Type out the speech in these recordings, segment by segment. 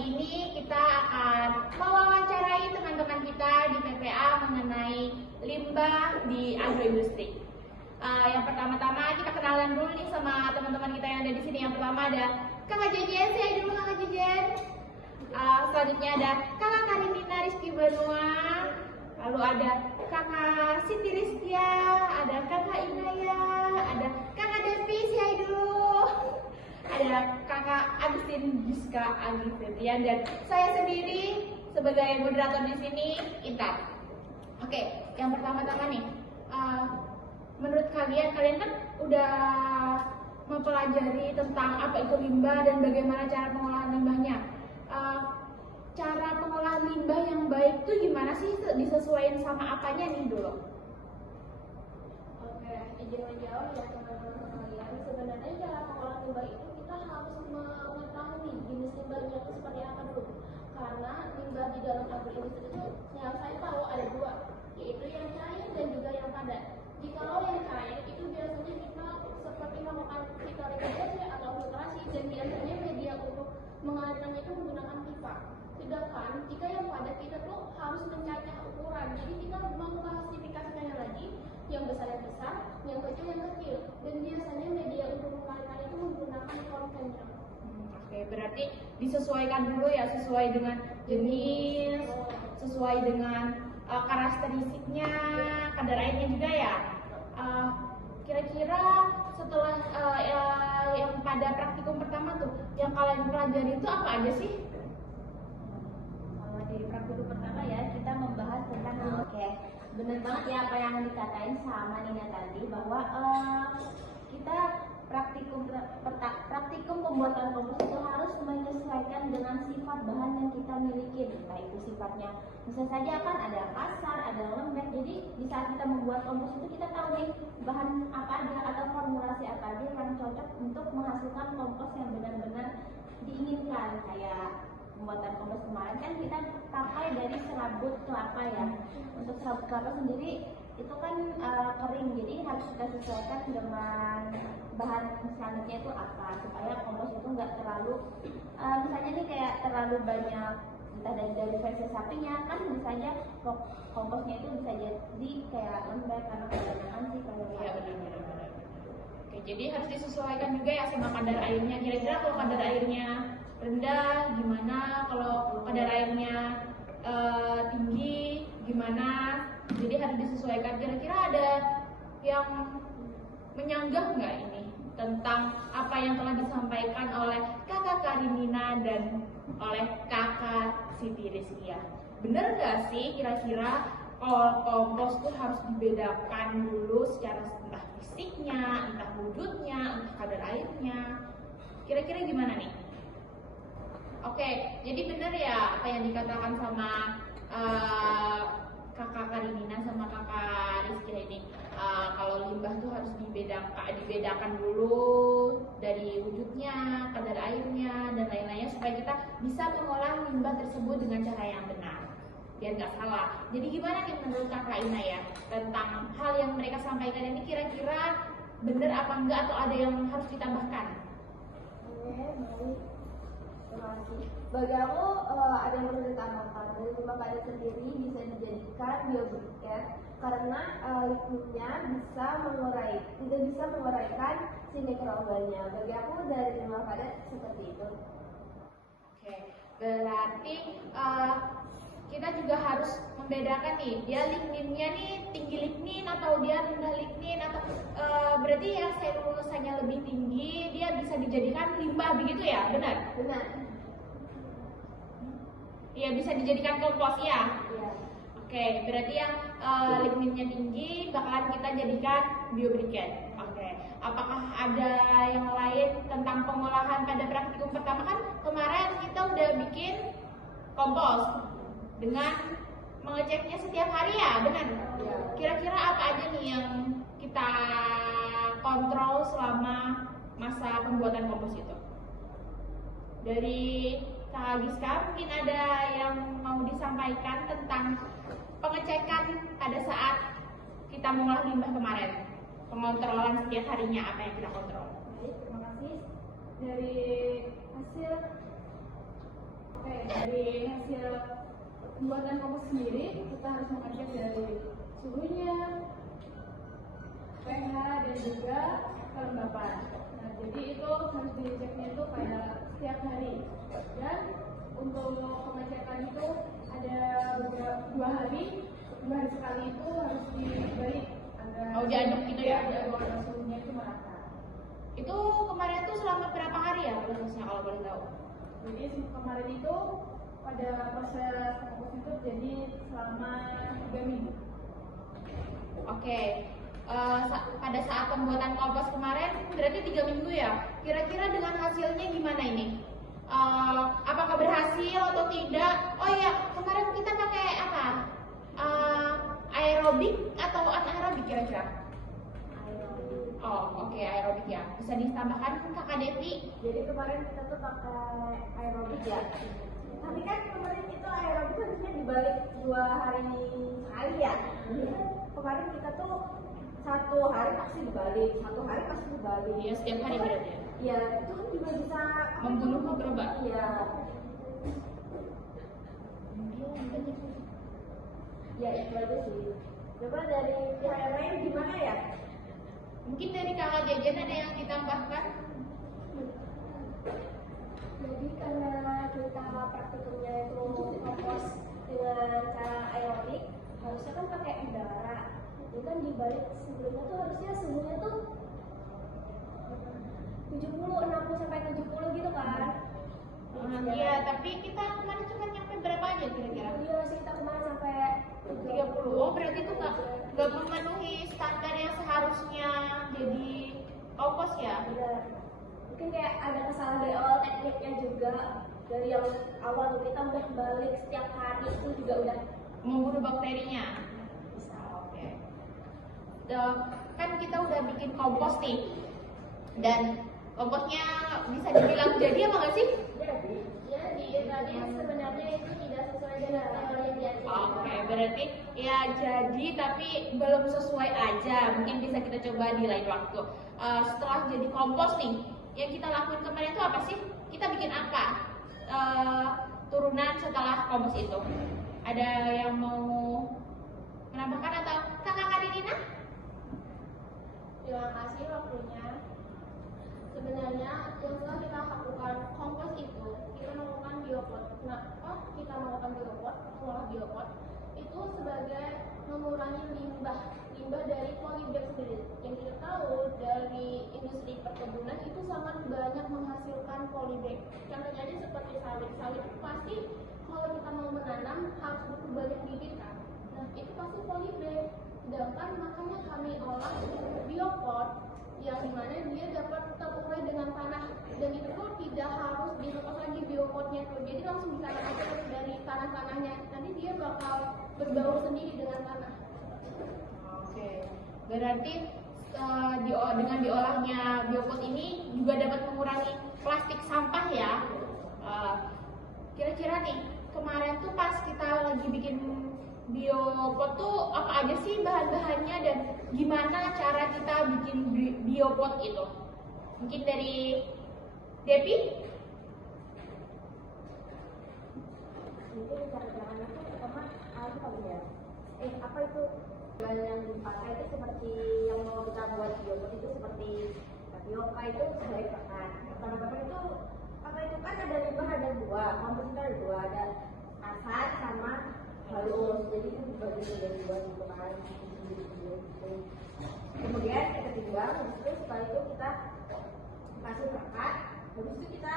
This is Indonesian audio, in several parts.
pagi ini kita akan mewawancarai teman-teman kita di PPA mengenai limbah di agroindustri. Yang pertama-tama kita kenalan dulu nih sama teman-teman kita yang ada di sini. Yang pertama ada Kakak Jejen, saya dulu Kakak Jejen. Selanjutnya ada Kakak Karinina Rizky Banua. Lalu ada Kakak Siti Rizkia, ada Kakak Inaya, ada Kakak Devi, saya dulu. Ada Kakak Agustin Giska Agifetian dan saya sendiri sebagai moderator di sini, Intan. Oke, yang pertama-tama nih, menurut kalian kan udah mempelajari tentang apa itu limbah dan bagaimana cara pengolahan limbahnya. Cara pengolahan limbah yang baik tuh gimana sih, disesuaikan sama apanya nih dulu? Oke, izin menjawab ya teman-teman sekalian. Sebenarnya cara pengolahan limbah itu kita harus mengetahui jenis limbahnya itu seperti apa dulu. Karena limbah di dalam agroindustri itu yang saya tahu ada dua, yaitu yang cair dan juga yang padat. Jikalau yang cair itu biasanya kita seperti melakukan filtrasi atau filtrasi, dan biasanya media untuk mengalirkannya itu menggunakan pipa. Sedangkan jika yang padat kita tuh harus mencacah ukuran, jadi kita mengklasifikasikannya lagi, yang besar, yang kecil, dan biasanya media untuk mengalirkan itu menggunakan kontainer. Oke, berarti disesuaikan dulu ya, sesuai dengan jenis, sesuai dengan karakteristiknya, kadar airnya juga ya. Kira-kira setelah yang pada praktikum pertama tuh, yang kalian pelajari itu apa aja sih? Kalau di praktikum pertama ya, kita membahas tentang benar banget ya apa yang dikatain sama Nina tadi, bahwa kita praktikum pembuatan kompos itu harus menyesuaikan dengan sifat bahan yang kita miliki. Entah itu sifatnya, bisa saja kan ada kasar, ada lembek. Jadi di saat kita membuat kompos itu kita tahu nih bahan apa aja atau formulasi apa aja yang cocok untuk menghasilkan kompos yang benar-benar diinginkan. Kayak pembuatan kompos kemarin kan kita pakai dari serabut kelapa ya. Untuk serabut kelapa sendiri itu kan kering, jadi harus kita sesuaikan dengan bahan selanjutnya itu apa, supaya kompos itu nggak terlalu misalnya nih kayak terlalu banyak entah dari versi sapinya, kan bisa aja komposnya itu bisa jadi kayak lembek karena kebanyakan sih kalau Iya, benar. Oke, jadi harus disesuaikan juga ya sama kadar airnya. Kira-kira kalau kadar airnya rendah gimana, kalau kadar airnya tinggi gimana? Jadi harus disesuaikan. Kira-kira ada yang menyanggah nggak ini tentang apa yang telah disampaikan oleh Kakak Karinina dan oleh Kakak Siti Rizkia? Bener nggak sih kira-kira kalau kompos tuh harus dibedakan dulu secara entah fisiknya, entah wujudnya, entah kadar airnya? Kira-kira gimana nih? Oke, jadi bener ya apa yang dikatakan sama Kakak Karinina sama Kakak Rizky ini, kalau limbah tuh harus dibedakan dulu dari wujudnya, kadar airnya, dan lain-lainnya supaya kita bisa mengolah limbah tersebut dengan cara yang benar, biar nggak salah. Jadi gimana nih menurut Kakak Ina ya tentang hal yang mereka sampaikan ini, kira-kira benar apa enggak atau ada yang harus ditambahkan? Baik. Terima kasih. Bagi aku ada yang perlu ditambahkan. Dari limbah padat sendiri bisa dijadikan biobriket karena liquidnya tidak bisa menguraikan si mikroorganisme. Bagi aku dari limbah padat seperti itu. Oke, berarti kita juga harus membedakan nih, dia ligninnya nih tinggi lignin atau dia rendah lignin, atau berarti yang selulusanya lebih tinggi dia bisa dijadikan limbah begitu ya, benar? Benar. Iya, bisa dijadikan kompos ya. Iya. Oke, berarti yang ligninnya tinggi bakalan kita jadikan biobriket. Oke, apakah ada yang lain tentang pengolahan pada praktikum pertama? Kan kemarin kita udah bikin kompos dengan mengeceknya setiap hari ya, benar? Iya. Kira-kira apa aja nih yang kita kontrol selama masa pembuatan kompos itu? Dari Kak Giska mungkin ada yang mau disampaikan tentang pengecekan pada saat kita mengolah limbah kemarin, pengontrolan setiap harinya apa yang kita kontrol. Baik, terima kasih. Dari hasil, oke, pembuatan kompos sendiri kita harus mengecek dari suhunya, pH dan juga kelembapan. Nah, jadi itu harus diceknya itu pada setiap hari. Dan untuk pengecekan itu ada dua hari sekali itu harus dibalik agar diaduk gitu ya? Diaduk agar suhunya itu merata. Itu kemarin tuh selama berapa hari ya prosesnya kalau boleh tahu? Jadi kemarin itu pada proses kompos itu jadi selama 3 minggu. Oke. Pada saat pembuatan kompos kemarin berarti 3 minggu ya. Kira-kira dengan hasilnya gimana ini? Apakah berhasil atau tidak? Oh iya, kemarin kita pakai apa? Aerobik atau anaerobik kira-kira? Oh, oke, aerobik ya. Bisa ditambahkan Kakak Devi? Jadi kemarin kita tuh pakai aerobik ya. Tapi kan kemarin itu aerobik harusnya dibalik 2 hari sekali ya. Jadi kan kemarin kita tuh 1 hari pasti dibalik, 1 hari pasti dibalik. Iya, setiap hari berarti ya? Iya, itu kan juga bisa Membunuh mikroba? Iya. Ya itu aja sih. Coba dari pihak yang lain gimana ya? Mungkin dari Kakak Jajan ada yang ditambahkan? Jadi karena kita praktikumnya itu kompos dengan cara aerobik, harusnya kan pakai udara. Itu kan dibalik sebelumnya tuh harusnya suhunya tuh 60 sampai 70 gitu kan. Iya, tapi kita kemarin cuma nyampe berapa aja kira-kira? Iya, sih kita kemarin sampai 30. Oh, berarti itu nggak memenuhi standar yang seharusnya jadi kompos ya? Iya. Mungkin kayak ada kesalahan dari awal tekniknya juga. Dari yang awal tuh kita udah balik setiap hari itu juga udah Membunuh bakterinya. bisa. Oke. Kan kita udah bikin kompos nih, dan komposnya bisa dibilang jadi apa nggak sih? Jadi tadi sebenarnya itu tidak sesuai dengan teori yang diajarkan. Oke, berarti ya jadi tapi belum sesuai aja. Mungkin bisa kita coba di lain waktu. Setelah jadi kompos nih, yang kita lakuin kemarin itu apa sih? Kita bikin apa? Turunan setelah kompos itu. Ada yang mau menambahkan atau Kakak Karinina? Terima kasih waktunya. Sebenarnya yang setelah kita lakukan kompos itu, kita melakukan biopot. Kenapa kita melakukan biopot? Mengolah biopot itu sebagai mengurangi limbah dari polybag sendiri. Yang kita tahu dari industri perkebunan itu sangat banyak menghasilkan polybag. Contohnya aja seperti sawit. Sawit itu pasti kalau kita mau menanam harus butuh banyak bibit kan. Nah itu pasti polybag. Sedangkan makanya kami olah biopot yang dimana dia dapat terurai dengan tanah, dan itu pun tidak harus dilepas lagi biopotnya tuh, jadi langsung ditanam aja dari tanah-tanahnya, nanti dia bakal berbaur sendiri dengan tanah. Oke, berarti dengan diolahnya biopot ini juga dapat mengurangi plastik sampah ya. Kira-kira nih kemarin tuh pas kita lagi bikin biopot tuh apa aja sih bahan-bahannya dan gimana cara kita bikin biopot itu? Mungkin dari Devi? Mungkin cara-caranya tuh pertama air kali ya. Apa itu? Bahan yang dipakai itu seperti yang mau kita buat biopot itu seperti tapioka itu dari pakan. Pertama-tama itu apa itu kan ada limbah ada 2, kompos itu ada 2, ada kasar sama halus, jadi itu dibagi dari 2 gitu kan. Kemudian yang kedua, habis itu setelah itu kita kasih perekat, habis itu kita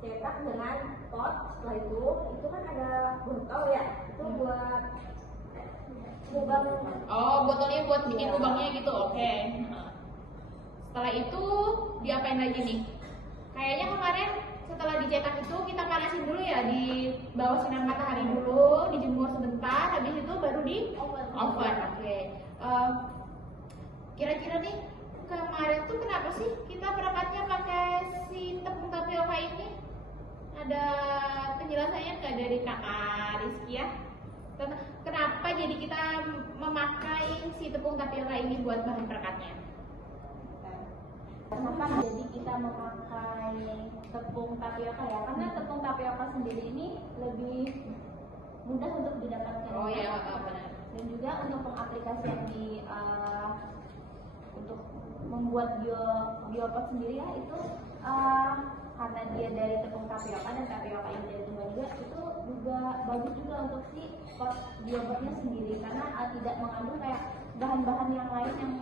cetak dengan pot. Setelah itu kan ada botol ya, itu buat lubang. Oh, botolnya buat bikin lubangnya gitu, oke. Setelah itu diapain lagi nih? Kayaknya kemarin setelah dicetak itu kita panasin dulu ya di bawah sinar matahari dulu, dijemur sebentar, habis itu baru di oven. Oke. Kira-kira nih kemarin tuh kenapa sih kita perekatnya pakai si tepung tapioka ini? Ada penjelasannya nggak dari Kakak Rizky ya? Kenapa jadi kita memakai si tepung tapioka ini buat bahan perekatnya? Kenapa jadi kita memakai tepung tapioka ya? Karena tepung tapioka sendiri ini lebih mudah untuk didapatkan. Oh iya, benar. Dan juga untuk pengaplikasian di untuk membuat biopot sendiri ya itu karena dia dari tepung tapioka dan tapioka ini dari tumbuhan juga, itu juga bagus juga untuk si pot biopotnya sendiri karena tidak mengandung kayak bahan-bahan yang lain yang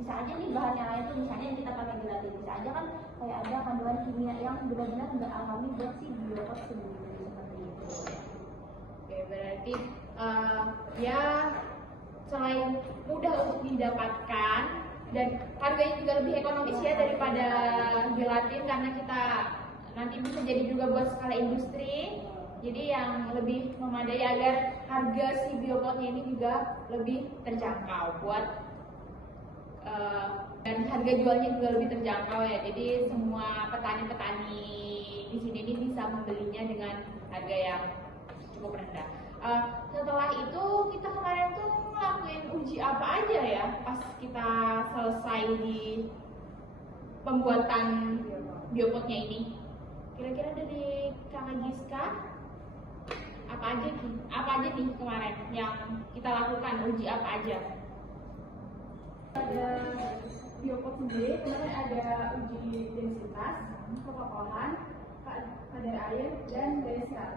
bisa aja nih bahan yang lain tuh misalnya yang kita pakai gelatin bisa aja kan kayak ada kandungan kimia yang benar-benar nggak alami buat si biopot sendiri seperti itu. Oke, berarti ya selain mudah untuk didapatkan dan harganya juga lebih ekonomis ya daripada gelatin karena kita nanti bisa jadi juga buat skala industri. Jadi yang lebih memadai agar harga si biopotnya ini juga lebih terjangkau buat dan harga jualnya juga lebih terjangkau ya. Jadi semua petani-petani di sini ini bisa membelinya dengan harga yang cukup rendah. Setelah itu kita kemarin tuh ngelakuin uji apa aja ya pas kita selesai di pembuatan biopotnya ini. Kira-kira dari Kak Giska apa aja nih kemarin yang kita lakukan, uji apa aja? Ada biopot sendiri, kemarin ada uji densitas, kekokohan, kadar air, dan daya serap.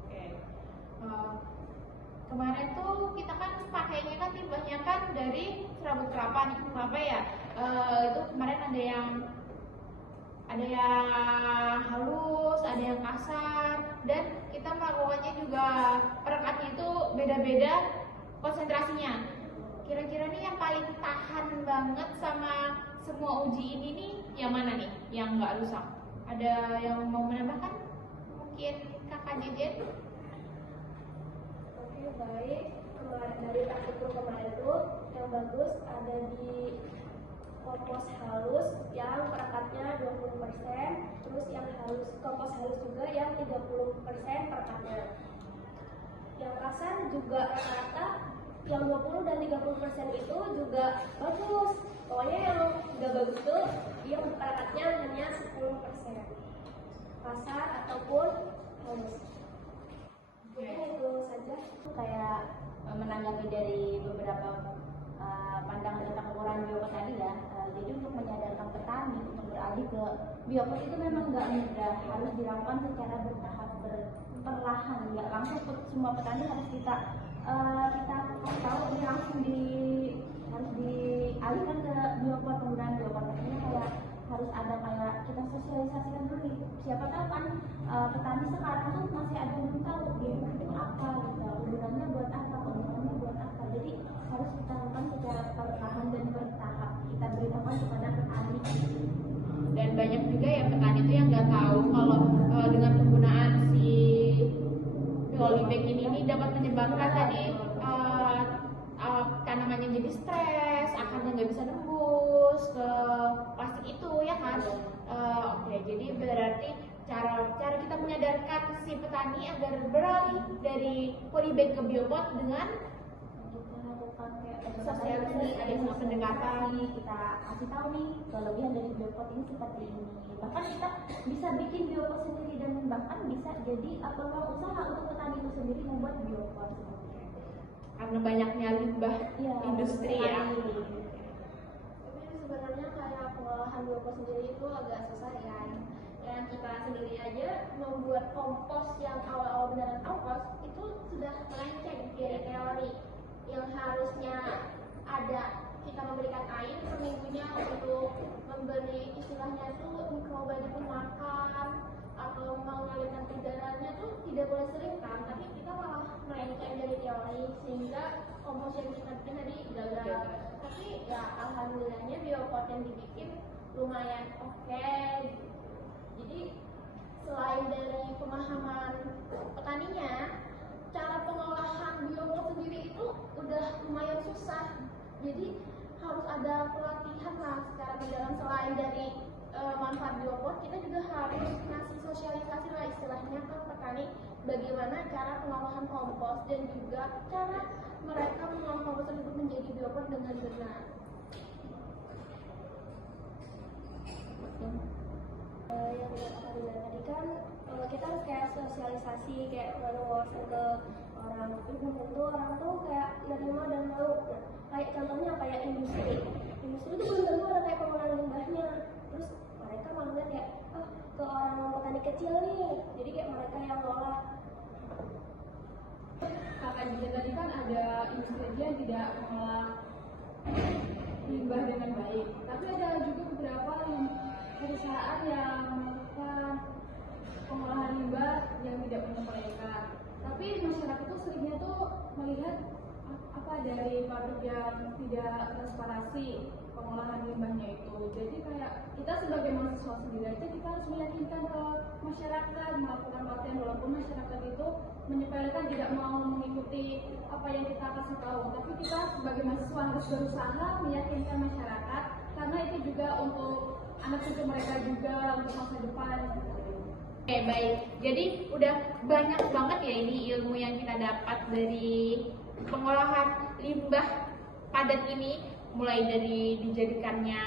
Oke. Kemarin tuh kita kan pakainya kan timbanya kan dari serabut kelapa nih, apa ya? Itu kemarin ada yang halus, ada yang kasar, dan kita melakukannya juga perekatnya itu beda-beda konsentrasinya. Kira-kira nih yang paling tahan banget sama semua uji ini nih yang mana nih yang nggak rusak? Ada yang mau menambahkan? Mungkin Kakak Jejet? Oke, baik. Dari praktikum kemarin itu yang bagus ada di kompos halus yang perekatnya 20%, terus yang kompos halus juga yang 30% perekatnya. Yang kasar juga rata-rata yang 20 dan 30% itu juga bagus. Pokoknya yang nggak bagus itu yang perekatnya hanya 10%. Kasar ataupun halus. Itu saja. Kayak menanggapi dari beberapa pandangan tentang ukuran biopot tadi ya. Jadi untuk menyadarkan petani untuk beralih ke biopot itu memang nggak mudah, harus dilakukan secara bertahap, perlahan, nggak langsung semua petani harus kita tahu ini langsung harus dialihkan ke biopot, penggunaan biopot. Artinya kayak harus ada kayak kita sosialisasikan dulu nih. Siapa tahu kan petani sekarang tuh masih ada yang belum tahu biopot itu apa gitu, penggunaannya buat apa, penggunaannya buat apa. Jadi harus kita lakukan secara perlahan dan bertahap. Kita beritahukan kepada petani. Dan banyak juga ya petani itu yang nggak tahu kalau dengan penggunaan si polybag ini dapat menyebabkan tadi tanamannya jadi stres, akarnya nggak bisa nembus ke plastik itu ya kan. Oke, jadi berarti cara kita menyadarkan si petani agar beralih dari polybag ke biopot dengan sosialisasi, ada semua pendekatan. Kita kasih tahu nih kelebihan dari biopot ini seperti ini. Bahkan kita bisa bikin biopot sendiri dan bahkan bisa jadi peluang usaha untuk petani itu sendiri membuat biopot. Karena banyaknya limbah industri ya. Tapi sebenarnya kayak pengolahan biopot sendiri itu agak susah ya. Yang kita sendiri aja membuat kompos yang awal-awal beneran kompos itu sudah melenceng dari teori yang harusnya ada kita memberikan air per minggunya untuk memberi istilahnya itu mikroba itu makan atau mengalirkan udaranya tuh tidak boleh sering kan, tapi kita malah melenceng dari teori sehingga kompos yang kita bikin tadi gagal. Tapi ya alhamdulillahnya biopot yang dibikin lumayan oke. Jadi selain dari pemahaman petaninya, cara pengolahan biopot sendiri itu udah lumayan susah. Jadi harus ada pelatihan lah secara mendalam. Selain dari manfaat biopot, kita juga harus ngasih sosialisasi lah istilahnya ke petani bagaimana cara pengolahan kompos dan juga cara mereka mengolah kompos tersebut menjadi biopot dengan benar. Yang akan tadi kan kita harus kayak sosialisasi, kayak wawasan ke orang. Tapi belum tentu orang tuh kayak nerima dan mau. Nah, kayak contohnya kayak industri itu belum tentu ada kayak pengolahan limbahnya. Terus mereka malah lihat kayak ke orang petani kecil nih, jadi kayak mereka yang ngolah. Kakak juga tadi kan ada industri yang tidak mengolah limbah dengan baik, tapi ada juga beberapa perusahaan yang melakukan pengolahan limbah yang tidak menyepelekan. Tapi masyarakat tuh seringnya tuh melihat apa dari pabrik yang tidak transparansi pengolahan limbahnya itu. Jadi kayak kita sebagai mahasiswa sendiri aja kita harus meyakinkan ke masyarakat melakukan pelatihan, walaupun masyarakat itu menyepelekan, tidak mau mengikuti apa yang kita kasih tahu. Tapi kita sebagai mahasiswa harus berusaha meyakinkan masyarakat, karena itu juga untuk anak cucu mereka juga, untuk masa depan. Oke, baik. Jadi udah banyak banget ya ini ilmu yang kita dapat dari pengolahan limbah padat ini, mulai dari dijadikannya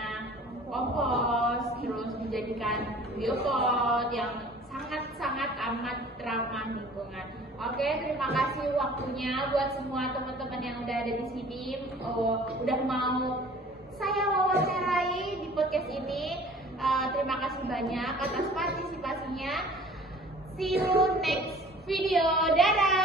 kompos, terus dijadikan biopot yang sangat-sangat amat ramah lingkungan. Oke, terima kasih waktunya buat semua teman-teman yang udah ada di sini, udah mau saya wawancarai di podcast ini. Terima kasih banyak atas partisipasinya. See you next video. Dadah.